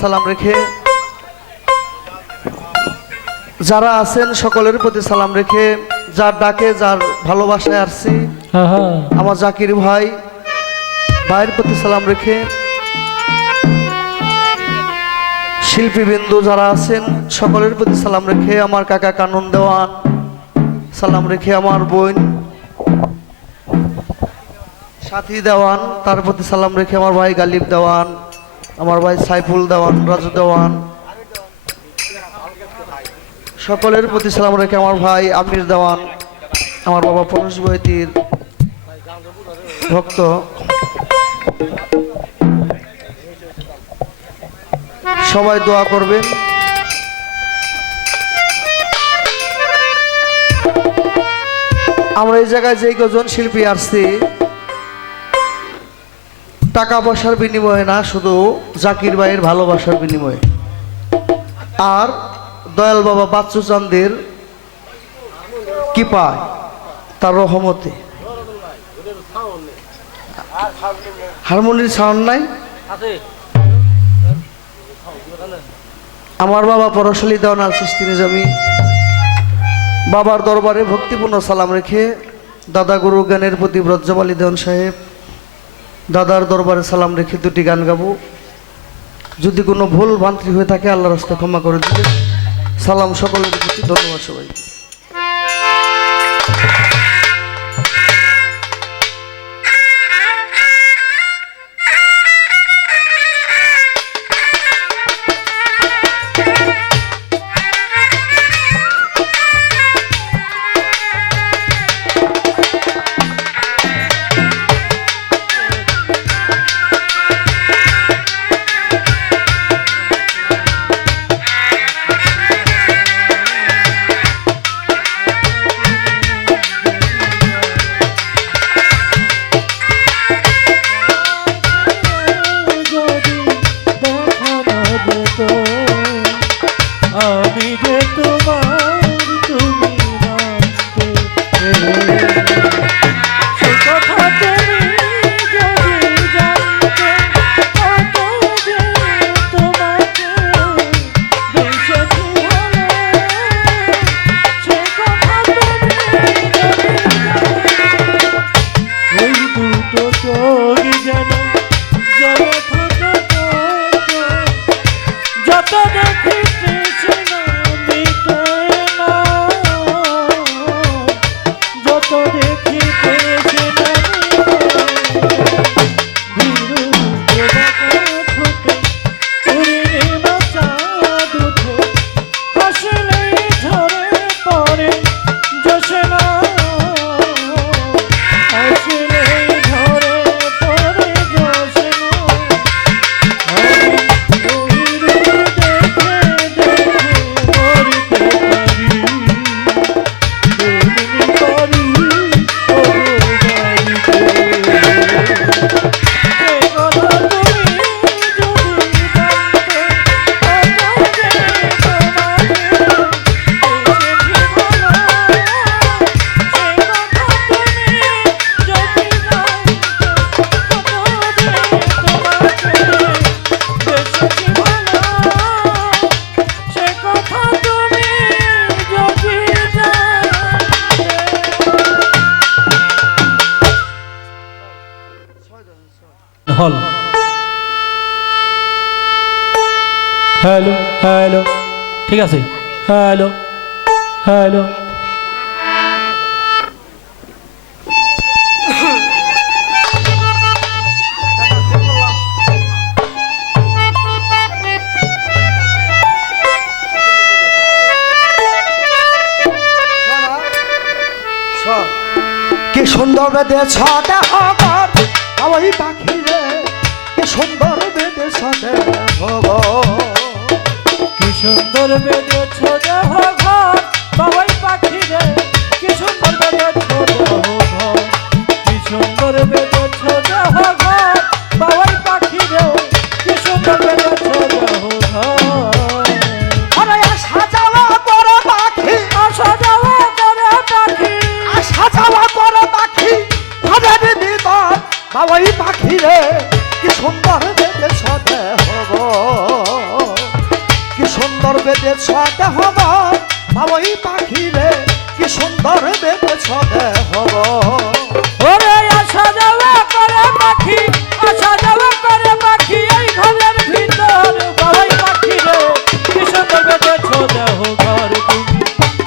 সালাম রেখে যারা আছেন সকলের প্রতি সালাম রেখে যার ডাকে যার ভালোবাসায় আসছি আমার জাকির ভাইয়ের প্রতি সালাম রেখে শিল্পীবৃন্দু যারা আছেন সকলের প্রতি সালাম রেখে আমার কাকা কানন দেওয়ান সালাম রেখে আমার বোন সাথী দেওয়ান তার প্রতি সালাম রেখে আমার ভাই গালিব দেওয়ান আমার ভাই সাইফুল দেওয়ান রাজু দেওয়ান সকলের প্রতি সালাম রেখে আমার ভাই আমির দেওয়ান আমার বাবা পরশ বৈতির ভক্ত সবাই দোয়া করবেন। আমরা এই জায়গায় যেই কজন শিল্পী আসছি টাকা পয়সার বিনিময়ে না, শুধু জাকির ভাইয়ের ভালোবাসার বিনিময়ে আর দয়াল বাবা বাচ্চু চান্দের কি পায় তার রহমতে। হারমোনির সাউন্ড নাই, আমার বাবা পরশালী দেওয়ান আল চিশতি নিজামী বাবার দরবারে ভক্তিপূর্ণ সালাম রেখে দাদা গুরু জ্ঞানের প্রতি ব্রজ্জবালী দেওয়ান সাহেব দাদার দরবারে সালাম রেখে দুটি গান গাবো। যদি কোনো ভুল ভ্রান্তি হয়ে থাকে আল্লাহর রাস্তায় ক্ষমা করে দিবে। সালাম সকলের প্রতি, ধন্যবাদ সবাই। হ্যালো হ্যালো, ঠিক আছে, হ্যালো হ্যালো। কি সুন্দর বেদে ছটা হবার ওই পাখি রে, কি সুন্দর বেদে ছটা হবার, কি সুন্দর বেদে ছোড়ে ঘর বাবাই পাখি রে, কি সুন্দর বেদে ছোড়ে ঘর, কি সুন্দর বেদে ছোড়ে ঘর বাবাই পাখি রে, কি সুন্দর বেদে ছোড়ে ঘর। আরে আশা যাওয়া বড় পাখি, আসা যাওয়া করে পাখি, আশা যাওয়া বড় পাখি ঘরের ভিতর বাবাই পাখি রে, কি সুন্দর বেদে ছটা হবার। বেঁধেছ দেহবর বাবুই পাখি রে কি সুন্দর বেঁধেছ দেহবর। ওরে আসা যাওয়া করে পাখি, আসা যাওয়া করে পাখি এই ঘরের ভিতর, বাবাই পাখি রে কি সুন্দর বেঁধেছ দেহ ঘর, তুমি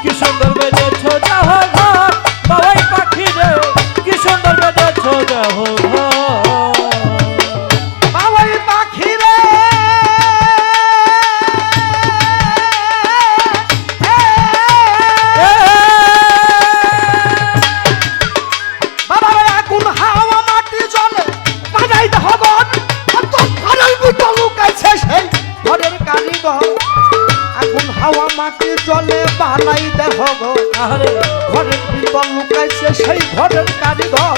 কি সুন্দর বেঁধেছ দেহ ঘর, বাবাই পাখি রে কি সুন্দর বেঁধেছ দেহ ঘর। বাবুই পাখি রে বাবা রে আগুন হাওয়া মাটি জলে বাজাই দেহবর কত ঘরের ভিতর লুকাইছে সেই ঘরের কারিগর। আগুন হাওয়া মাটি জলে বানাই দেহবর আরে ঘরের ভিতর লুকাইছে সেই ঘরের কারিগর।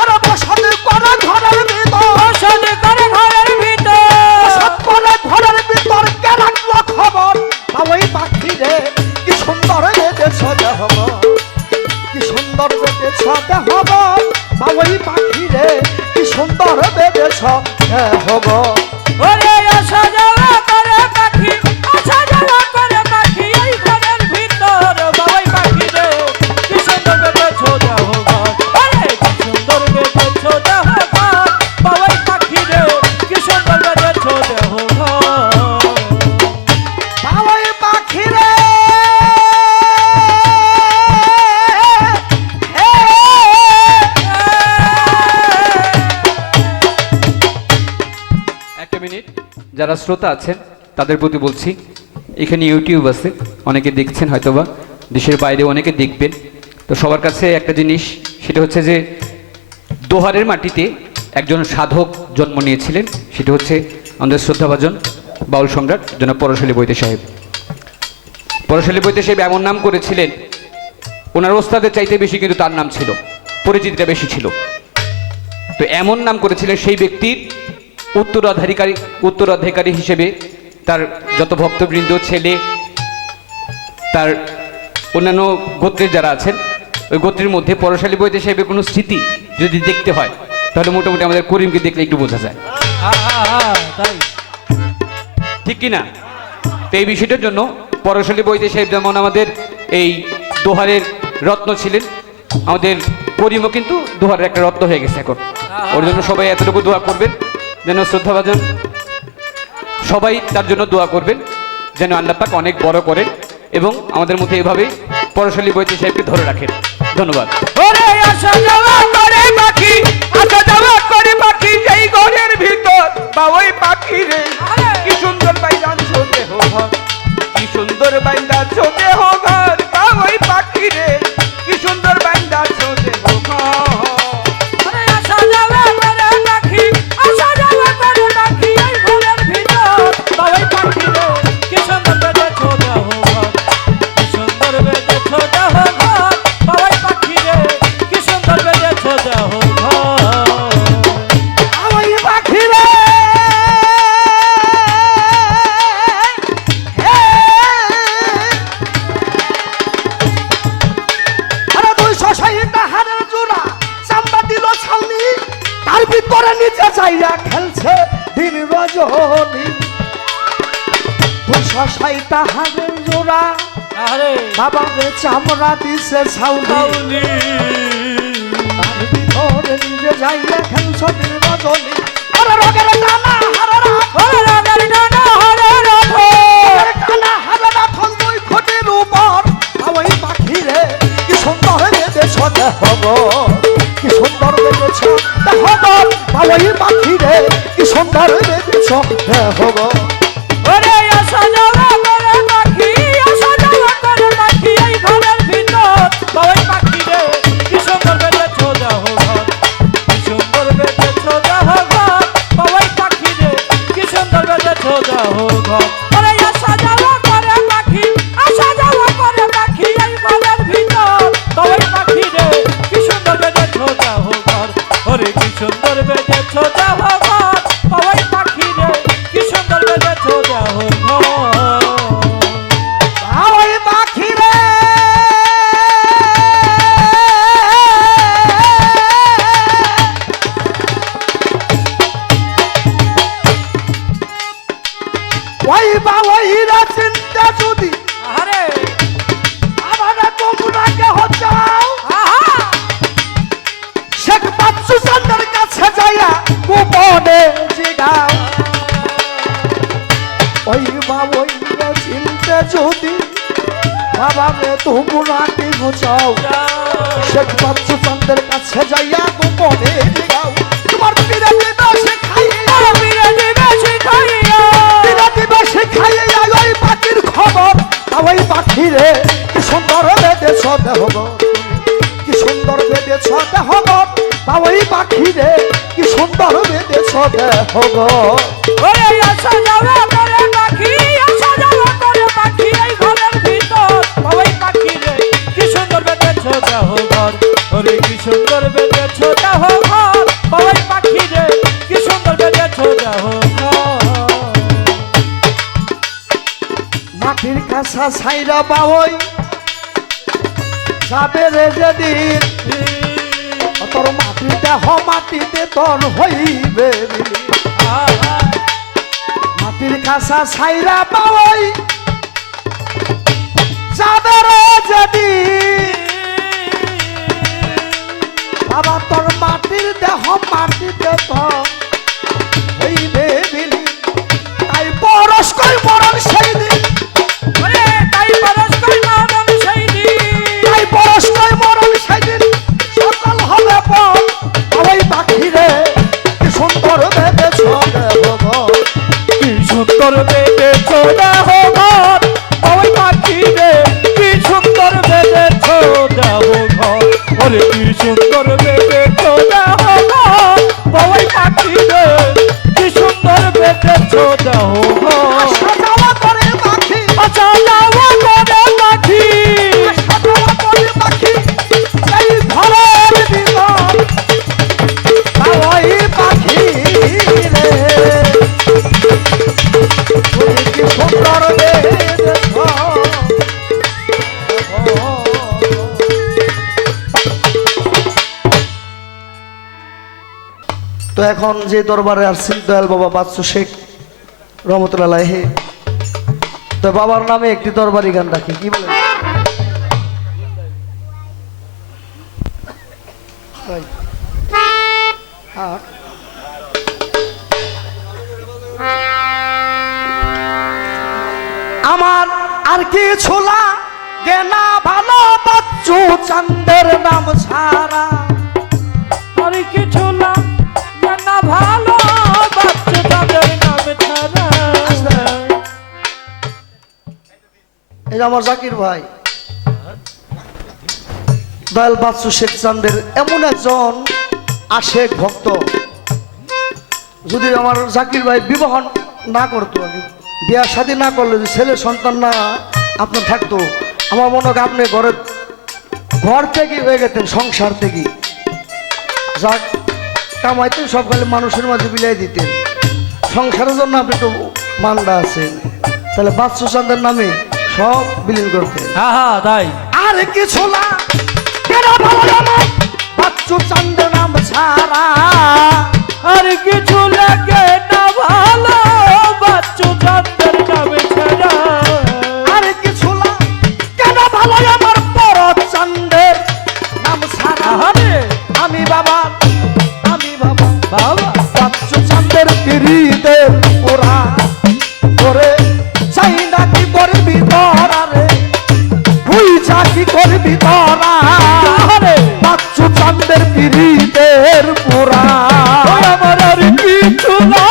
ওরা বসত করে ঘরের ভিতর, বসত করে ঘরের ভিতর, বসত করে ঘরের ভিতর কে রাখলো খবর। বাবুই পাখি রে কি সুন্দর বেঁধেছ দেহবর, কি সুন্দর বেঁধেছ দেহবর। বাবুই পাখি রে কি সুন্দর বেঁধেছ দেহবর। ওরে আসা যাওয়া করে পাখি, আসা যাওয়া করে পাখি এই ঘরের ভিতর, বাবাই পাখি রে কি সুন্দর বেঁধেছ দেহ ঘর। ওরে কি সুন্দর বেঁধেছ দেহ ঘর, বাবাই পাখি রে কি সুন্দর বেঁধেছ দেহ ঘর। বাবুই পাখি রে একটা মিনিট, যারা শ্রোতা আছেন তাদের প্রতি বলছি, এখানে ইউটিউব আছে, অনেকে দেখছেন হয়তোবা, দেশের বাইরে অনেকে দেখবেন। তো সবার কাছে একটা জিনিস, সেটা হচ্ছে যে দোহারের মাটিতে একজন সাধক জন্ম নিয়েছিলেন, সেটা হচ্ছে আমাদের শ্রদ্ধাভাজন বাউল সম্রাট জনাব পরশালী বৈদ্য সাহেব। পরশালী বৈদ্য সাহেব এমন নাম করেছিলেন, ওনার ওস্তাদের চাইতে বেশি কিন্তু তার নাম ছিল, পরিচিতিটা বেশি ছিল। তো এমন নাম করেছিলেন সেই ব্যক্তির উত্তরাধিকারী হিসেবে তার যত ভক্তবৃন্দ, ছেলে, তার অন্যান্য গোত্রের যারা আছেন, ওই গোত্রের মধ্যে পরশালী বৈদ্য সাহেবের কোনো স্মৃতি যদি দেখতে হয় তাহলে মোটামুটি আমাদের করিমকে দেখলে একটু বোঝা যায়, তাই ঠিক কি না? তো এই বিষয়টার জন্য পরশালী বৈদ্য সাহেব যেমন আমাদের এই দোহারের রত্ন ছিলেন, আমাদের করিমও কিন্তু দোহারের একটা রত্ন হয়ে গেছে এখন। ওর জন্য সবাই এতটুকু দোয়া করবেন যেন শ্রদ্ধাভাজন সবাই তার জন্য দোয়া করবেন যেন আল্লাহ পাক অনেক বড় করেন এবং আমাদের মধ্যে এভাবেই পরশালী বৈদ্য সাহেবকে ধরে রাখেন। ধন্যবাদ। ওরে আসা যাওয়া করে পাখি, আসা যাওয়া করে পাখি এই ঘরের ভিতর, বাবুই পাখি রে কি সুন্দর বাইন্দা ছোটে হো ঘর, কি সুন্দর বাইন্দা ছোটে হো ঘর। বাবুই পাখি রে কি সুন্দর বাইন্দা ছোটে হো ঘর। ওরে আসা যাওয়া করে পাখি, আসা যাওয়া করে পাখি এই ঘরের ভিতর, বাবাই পাখি রে কি সুন্দর বেঁধেছ দেহ ঘর, কি সুন্দর বেঁধেছ দেহ ঘর, বাবাই পাখি রে কি সুন্দর বেঁধেছ দেহ ঘর। বাবুই পাখি রে আরে 260 হাড়ের জোড়া চামড়া দিল ছাউনি, তার ভিতরে নিচে চাইয়া খেলছে দিন রজনী। 260 হাড়ের জোড়া আরে বাবা রে চামড়া দিছে ছাউনি, বাউলি তার ভিতরে নিজে যাইয়া খেলছে দিন রজনী। আরে রোগের টানা হারে রাখ, ওরে রাগের ডানা হরে রাখো, রোগের টানা হারে রাখন দুই খুঁটির উপর। বাবুই পাখি রে কি সুন্দর বেঁধেছ দেহবর, কি সুন্দর বেঁধেছ দেহবর। বাবুই পাখি রে কি সুন্দর বেঁধেছ দেহবর। ওরে আসা যাওয়া করে পাখি, আসা যাওয়া করে পাখি এই ঘরের ভিতর, বাবাই পাখি রে কি সুন্দর বেঁধেছ দেহ ঘর, কি সুন্দর বেঁধেছ দেহ ঘর, বাবাই পাখি রে কি সুন্দর বেঁধেছ দেহ ঘর। ওরে আসা যাওয়া করে পাখি, আসা যাওয়া করে পাখি এই ঘরের ভিতর, বাবাই পাখি রে কি সুন্দর বেঁধেছ দেহ ঘর, ওরে কি সুন্দর বেঁধেছ দেহ ঘর, বাবাই পাখি রে কি সুন্দর বেঁধেছ দেহ ঘর। বাবুই পাখি রে ওই বাবাইরা চিন্তা যদি আরে আমার তোমরা কেহ চাও আহা শেখ বাচ্চু চান্দের কাছে যাইয়া গোপনে জিগাও ওই বাবাইরা চিন্তা যদি বাবাকে তোমরা কেহ চাও শেখ বাচ্চু চান্দের কাছে যাইয়া গোপনে জিগাও তোমার বিরাটি বাসে খাইয়া বিরাটি বেশি খাইয়া বিরাটি বাসে খাইয়া ওই পাখির খবর ওই পাখি রে কি সুন্দর বেঁধেছ দেহব কি সুন্দর বেঁধেছ দেহব ওই পাখি রে কি সুন্দর বেঁধেছ দেহব ওরে আসা যাওয়া করে পাখি আসা যাওয়া করে পাখি এই ঘরের ভিতর ওই পাখি রে কি সুন্দর বেঁধেছ দেহ ঘর ওরে কি সুন্দর বেঁধেছ দেহ ঘর ওই পাখি রে কি সুন্দর বেঁধেছ দেহ ঘর মাটির কাছা ছাইরা বাবই যাবে রে যেদিন তোর মাটিতে মাটিতে তোর হইবে বিলীন। মাটির কাছা ছাইরা বাবই যাবে রে যেদিন বাবা তোর মাটির দেহ মাটিতে তোর হইবে বিলীন। তাই পরশ কই মরণ সেই দিন ওরে তাই পরশ কই মরণ সেই দিন তাই পরশ কই মরণ সেই দিন সকল হবে পর ওই পাখি রে কি সুন্দর বেঁধেছ দেব কি সুন্দর বেঁধেছ দেহ ঘর ওই পাখি রে কি সুন্দর বেঁধেছ দেহ ঘর ওরে কি সুন্দর বেঁধেছ দেহ ঘর ওই পাখি রে কি সুন্দর বেঁধেছ দেহ ঘর সাজাওয়া করে পাখি আচ্ছা যাওয়া করে পাখি সাজাওয়া করে পাখি এই ঘরের ভিতর ওই পাখি রে তুমি কি সুন্দর বেঁধেছ তো এখন যে দরবারে আসছেন দয়াল বাবা বাদশু শেখ রহমতুল্লাহ আলাইহি তো বাবার নামে একটি দরবারি গান রাখি কি বলে আমার আর কি ছোলা গেনা ভালো বাচ্চু চান্দের নাম ছাড়া আর কিছু না জানা ভালো বাচ্চা তাদের নাম ছাড়া এই যে আমার জাকির ভাই দয়াল বাদশু শেখ চান্দের এমন একজন আশেক ভক্ত যদি আমার জাকির ভাই বিবাহ না করতো বিয়া শাদী না করলে যদি ছেলে সন্তান না আপনার থাকতো আমার মনে হয় আপনি ঘর থেকে হয়ে গেতেন সংসার থেকে যাক কামাইতেন সব খালি মানুষের মাঝে বিলাই দিতেন সংসারের জন্য আপনি একটু মান্দা আছেন তাহলে বাদশু চান্দের নামে সব বিলীন করতেন হ্যাঁ হ্যাঁ তাই আর কিছু না কেনা ভালো আমার বাচ্চু চান্দ নাম ছাড়া আর কিছু লাগে না ভালো বাচ্চা তাদের নাম ছাড়া আর কিছু না কেনা ভালো আমার বড় চান্দের নাম ছাড়া আরে আমি বাবা বাবা বাচ্চু চান্দের পিড়িতের ওরা করে চাই না কি করবি তোরা রে তুই যা কি করবি তোরা আরে বাচ্চু চান্দের পিড়িতের পুরা আমার আর কিছু না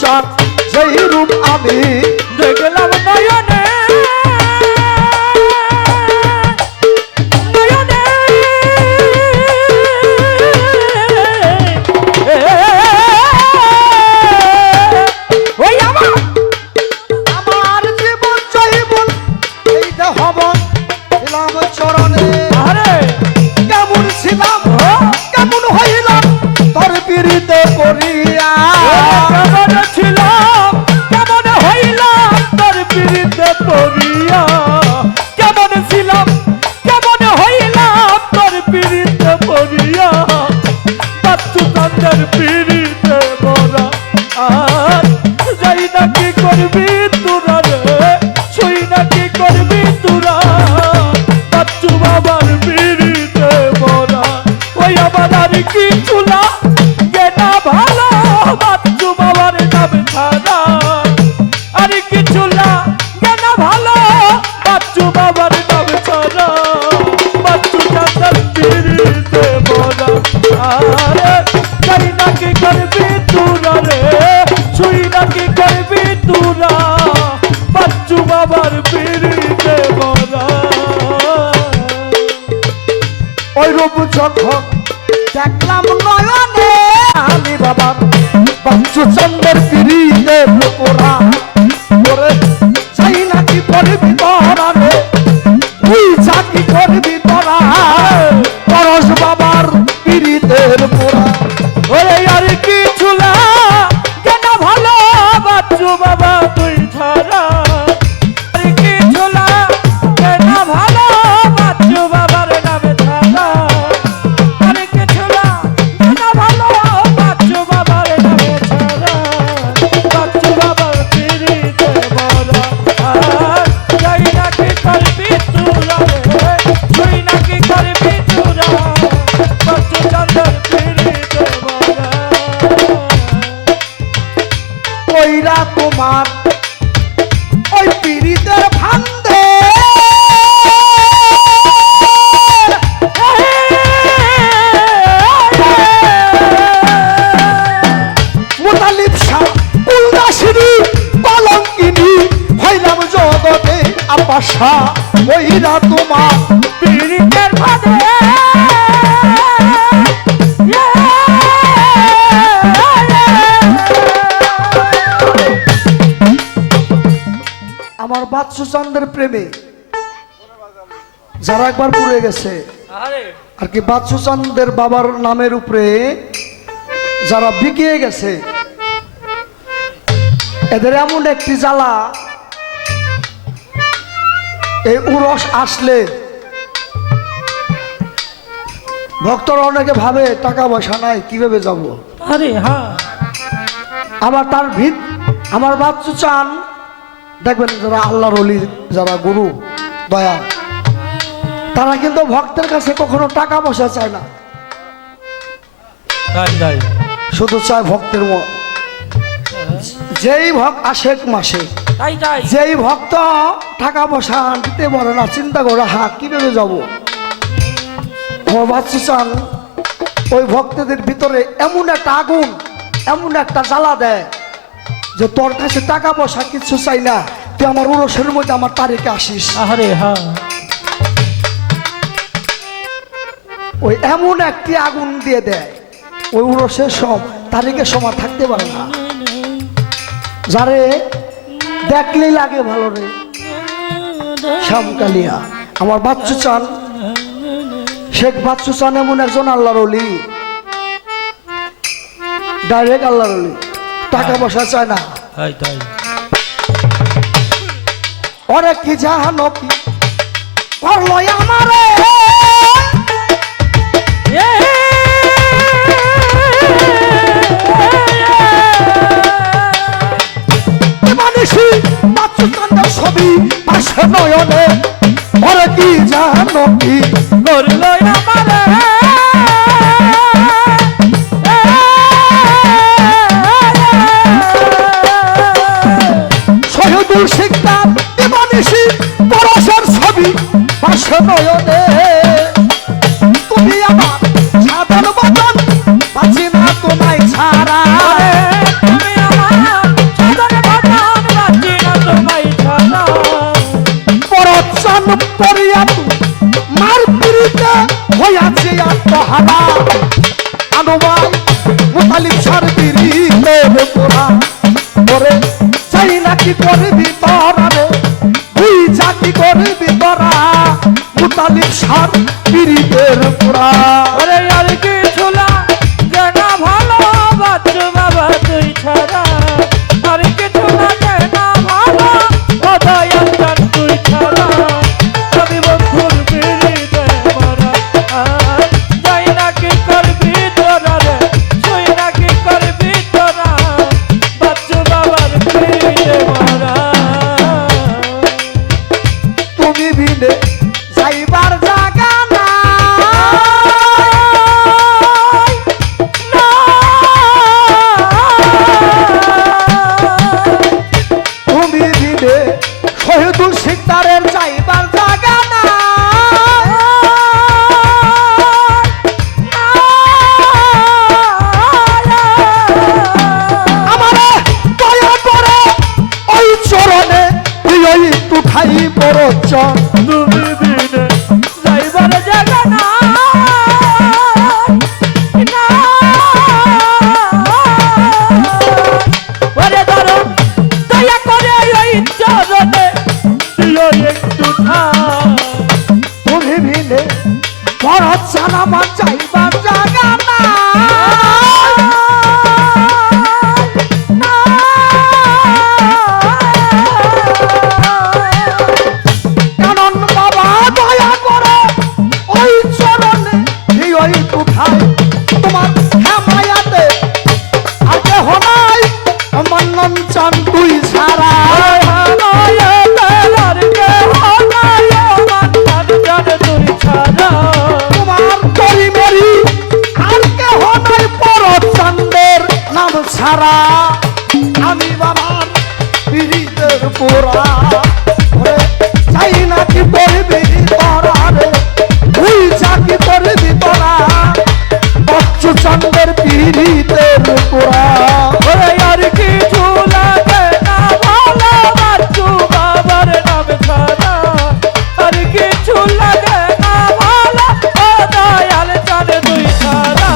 চান যেই রূপ আমি দেখলাম নয়নে নয়নে ওই আমার আমার জীবন জৈবন এই দেহবন ছিলাম চরণে আরে কেমন ছিলাম কেমন হইলাম তোর পীড়িতে করিয়া কেমন ছিলাম কেমন হইলাম তোর পীড়িতে পড়িয়া কেমন ছিলাম কেমন হইলাম তোর পীড়িতে পড়িয়া বাচ্চু চাঁদের পীড়িতে মরা আর যাই না কি করবি তোরা রে ছুই না কি করবি তোরা বাচ্চু বাবার পীড়িতে মরা ওই আমার আর কি চুলা গেনা ভালো বাচ্চু বাবার নাম ছাড়া আর কিছু না গেনা ভালো বাচ্চু বাবার নাম ছাড়া বাচ্চু চাঁদের পীড়িতে মরা আরে যাই না কি করবি তোরা রে ছুই না কি করবি তোরা বাচ্চু বাবার পীড়িতে মরা ওই রূপ যখন দেখলাম নয়নে আমি বাবা বাচ্চু চন্দ্রের পীড়িতে লোকরা ওরে চাই নাকি করবি তোরা রে তুই চাকরি করবি তোরা পরশ বাবার পীড়িতের পোড়া ওরে আর কিছু না কেন ভালো বাচ্চু বাবা তুই ছাড়া আর কিছু না কেন ভালো বাচ্চু বাবার নামে ছাড়া আর কিছু না কেন ভালো বাচ্চু বাবার নামে ছাড়া বাচ্চু বাবার পীড়িতে মরা আর যাই নাকি করবি তোরা রে তুই নাকি করবি তোরা বাচ্চু চাঁদের পীড়িতে মরা ওইরা তোমার ওই পীড়িতের ফান্দে মুতালিব শাহ কুলদাসিনী কলঙ্কিনী হইলাম জগতে আপাশা ওইরা তোমার পীড়িতের ফাঁদে আমার বাচ্চু চন্দ্রের প্রেমে যারা একবার পুড়ে গেছে আরে আর কি বাচ্চু চন্দ্রের বাবার নামের উপরে যারা বিকিয়ে গেছে এদের এমন একটি জ্বালা এই উরস আসলে ভক্তরা অনেকে ভাবে টাকা পয়সা নাই কিভাবে যাব আরে হ্যাঁ আবার তার ভিত আমার বাচ্চু চান দেখবেন যারা আল্লাহর ওলি যারা গুরু দয়া তারা কিন্তু ভক্তের কাছে কখনো টাকা পয়সা চায় না তাই তাই শুধু চায় ভক্তের মন যেই ভক্ত আশেক মাসে তাই তাই যেই ভক্ত টাকা পয়সা দিতে পারে না চিন্তা করে কিভাবে যাব আমার বাচ্চু চান ওই ভক্তদের ভিতরে এমন একটা আগুন এমন একটা জ্বালা দেয় যে তোর কাছে টাকা পয়সা কিছু চাই না তুই আমার উরসের মধ্যে আমার তারিখে আসিস আরে হ্যাঁ ওই এমন একটি আগুন দিয়ে দেয় ওই উরসের সব তারিখের সময় থাকতে পারে না যারে দেখলেই লাগে ভালো রে শ্যামকালিয়া আমার বাচ্চু চান শেখ বাচ্চু চান এমন একজন আল্লাহর ওলি ডাইরেক্ট আল্লাহর ওলি টাকা পয়সা চায় না তাই তাই ওরে কি জানো কি করলো আমারে মানুষই বাচ্চু চান্দার ছবি পাশে নয়নে ওরে কি জানো কি করলো আমারে শহীদুল শিকদার দিবানিশি পরশের ছবি পাশে নয়নে তুমি আমার সাধন বদন বাঁচি না তোমায় ছাড়া তুমি আমার তোরা ওরে চাই নাকি করবি তোরা রে তুই চাকরি করবি তোরা মুতালিব সার পীরিতের পোড়া ওরে আর কিছু লাগে না ভালো বাচ্চু বাবা তুই ছাড়া আর কিছু লাগে না ভালো ও দয়াল চাঁদ তুই ছাড়া আমি বন্ধুর পিড়িতে মরা যাই না কি করবি তোরা রে তুই না কি করবি তোরা বাচ্চু বাবার পিড়িতে মরা তুমি বিনে যাইবার জায়গা না তুমি বিনে শহীদুল শিকদারের যাইবার জায়গা না আমারে দয়া করে ওই চরণে তুই ওই একটু খাই বড় চর তুমি বিনে যাইবার জায়গা না ওরে দারুণ দয়া করে ওই চরণে দিও একটু তুমি ভিলে বড় চালামা যাইবার জায়গা না কারণ বাবা দয়া করে ওই চরণে এই ওই কোথায় তোমার হেমায়াতে আগে হনাই মন্নন চান তুই ছাড়া তোমার তরি মরি আর কে হনাই পর চন্দের নাম ছাড়া আমি বাবার পীড়িতের পোড়া ওরে চাই না কি করবি তোরা রে তুই চাকি করবি তোরা বচ্চু চন্দের পীড়িতের পোড়া আর কিছু লাগে না ভালো বাচ্চু বাবার নাম ছাড়া আর কিছু লাগে না ভালো ও দয়াল চাঁদ তুই ছাড়া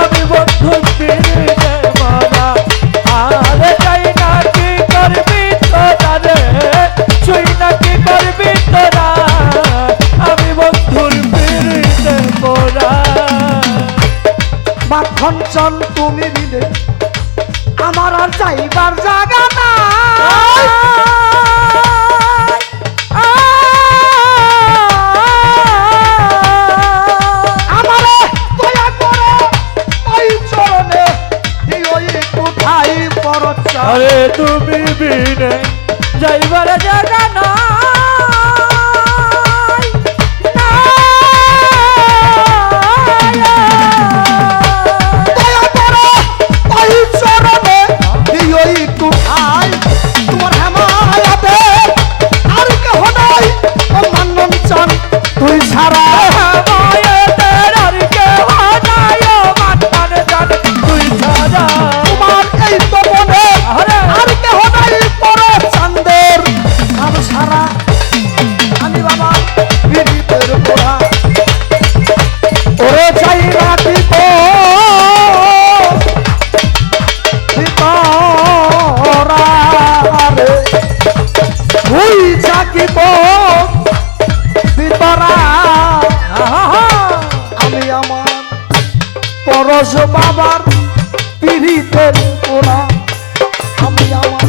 আমি বন্ধু পিড়িতে মারা আর চাই না কি করবি তোরা রে ছুই না কি করবি তোরা আমি বন্ধুর পিড়িতে পড়া মাখন চন তুমি মিলে আমার আর যাইবার জায়গা না আমারে দয়া করে ওই চরণে এই ওই কোথায় পরচা আরে তুমি বিনে যাইবার জায়গা না দয়া করে ওই চরণে এই ওই কোথায় তোমার হেমায়াতে আর কেহ নাই ও মান্নন চান তুই ছাড়া তোমার এই তো মনে আর কেহ নাই পর চান্দের নাম ছাড়া আমি বাবা পীড়িতের পোড়া ওরে চাই রাখিব ভিতরা রে তুই চাকিব ভিতরা আমি আমার পরশ বাবার পীড়িতের পোড়া আমি আমার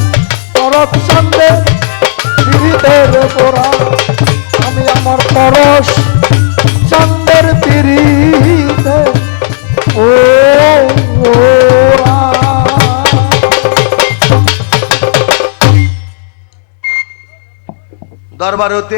পরশ চন্দ্রের পীড়িতের পোড়া আমি আমার পরশ চন্দ্রের পীড়িতে ওরা দরবার হতে